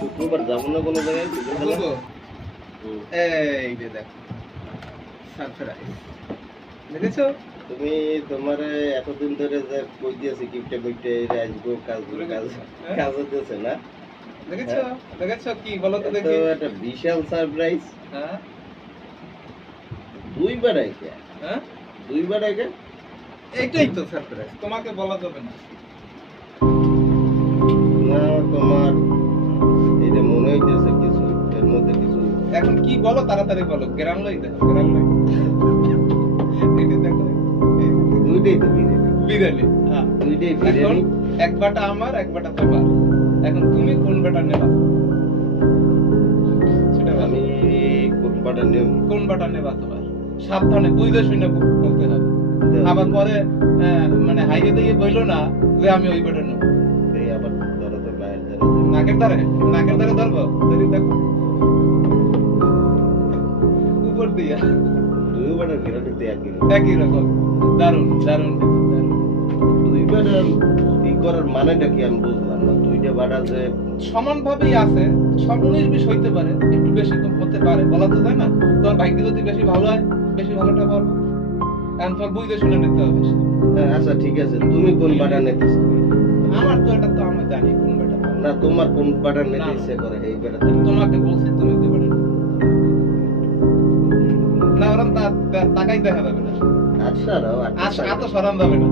শুক্রবার যাবো না কোনো জায়গায় বলবো এই যে দেখো সারপ্রাইজ দেখেছো তুমি তোমার এতদিন ধরে যে কই দিয়েছি গিফটে গিফটে আসবো কাজ কাজ হতেছে না দেখেছো দেখেছো কি বলো তো তো দেখি একটা বিশাল সারপ্রাইজ হ্যাঁ দুইবার আইকে হ্যাঁ দুইবার আইকে এইটাই তো সারপ্রাইজ তোমাকে বলা যাবে না না তোমার এটা মনে হইতেছে কিছু এর মধ্যে কিছু এখন কি বলো তাড়াতাড়ি বলো গ্রাম লই দেখো গ্রাম লই এটা দেখো দুইটাই তো বিরিয়ানি বিরিয়ানি হ্যাঁ দুইটাই এখন বিরিয়ানি এক বাটা আমার এক বাটা তোমার এখন তুমি কোন বাটা নেবা সেটা বলো। আমি কোন পাটা নেব কোন বাটা নেবা তোমার সাবধানে বুঝে শুনে বলতে হবে আবার পরে মানে হাইয়ে দিয়ে বইলো না যে আমি ওই বাটা নেব এই আবার ধরো তো লাইন ধরে নাকের দ্বারে ধরবো ধরি দেখো উপর দিয়া দুইবার বিরিয়ানি তে একই একই রকম দারুন দারুন দুইবার ই করার মানেটা কি আমি বুঝলাম না দুইটা বাটা যে সমান ভাবেই আছে সব 19-20 হইতে পারে একটু বেশি কম হতে পারে বলা তো যায় না তোমার ভাগ্য যদি বেশি ভালো হয় বেশি ভালোটা পারবো এখন তোমার বুঝে শুনে নিতে হবে আচ্ছা ঠিক আছে তুমি কোন বাটা নিতেছো আমার তো এটা তো আমি জানি কোন বাটা ভালো। না তোমার কোন বাটা নিতে না। ইচ্ছে করে এই বাটা তোমাকে বলছি তুমি যে বাটা নেবে। না ওরম তাকাই দেখা যাবে না আচ্ছা রাও আচ্ছা এত সরান যাবে না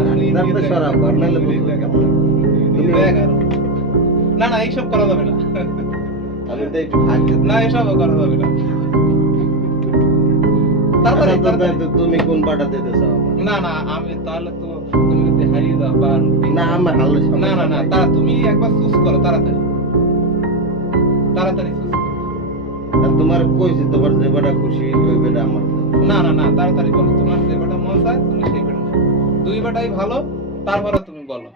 আপনি আপনার নিজে তো দেখেন। সরাবো, নাহলে তুমি বুঝবো দেখেন। কেমন? তুমি দেখ আরো। না না এইসব করা যাবে না আমি তো একটু ভাগ্য না এসব করা যাবে না তাড়াতাড়ি তাড়াতাড়ি। তুমি কোন বাটা দিতে চাও আমার? না না আমি তাহলে তো তুমি যদি হারিয়ে দাও বা না আমার হাল না না না তারা তুমি একবার চুজ করো তাড়াতাড়ি তাড়াতাড়ি চুজ করো তোমার কইছি তোমার যে বাটা খুশি ওই বাটা আমার দাও। না না না তাড়াতাড়ি বলো তোমার যে বেটা মন চায় তুমি সেই বেটা নাও। দুই বেটাই ভালো তারপরে তুমি বলো